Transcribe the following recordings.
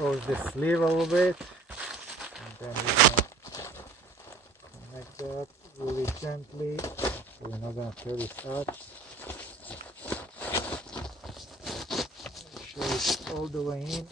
expose the sleeve a little bit, and then we're gonna connect that really gently, so we're not gonna tear this out. Make sure it's all the way in.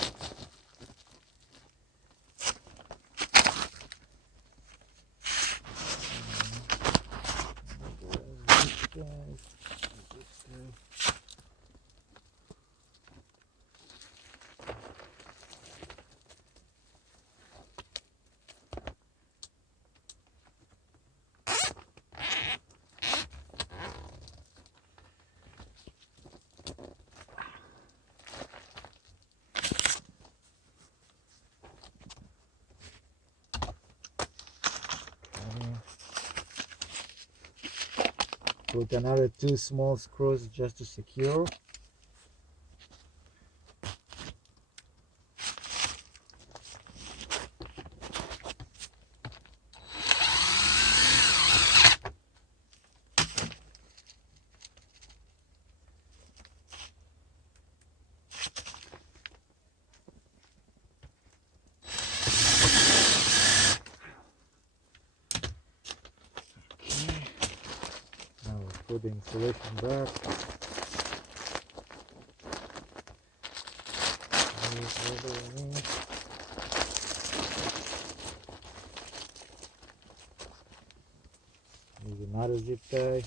Put another 2 small screws just to secure. Put the insulation back. Use another zip tie.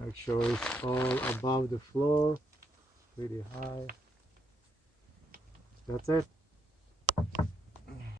Make sure it's all above the floor, pretty high. That's it.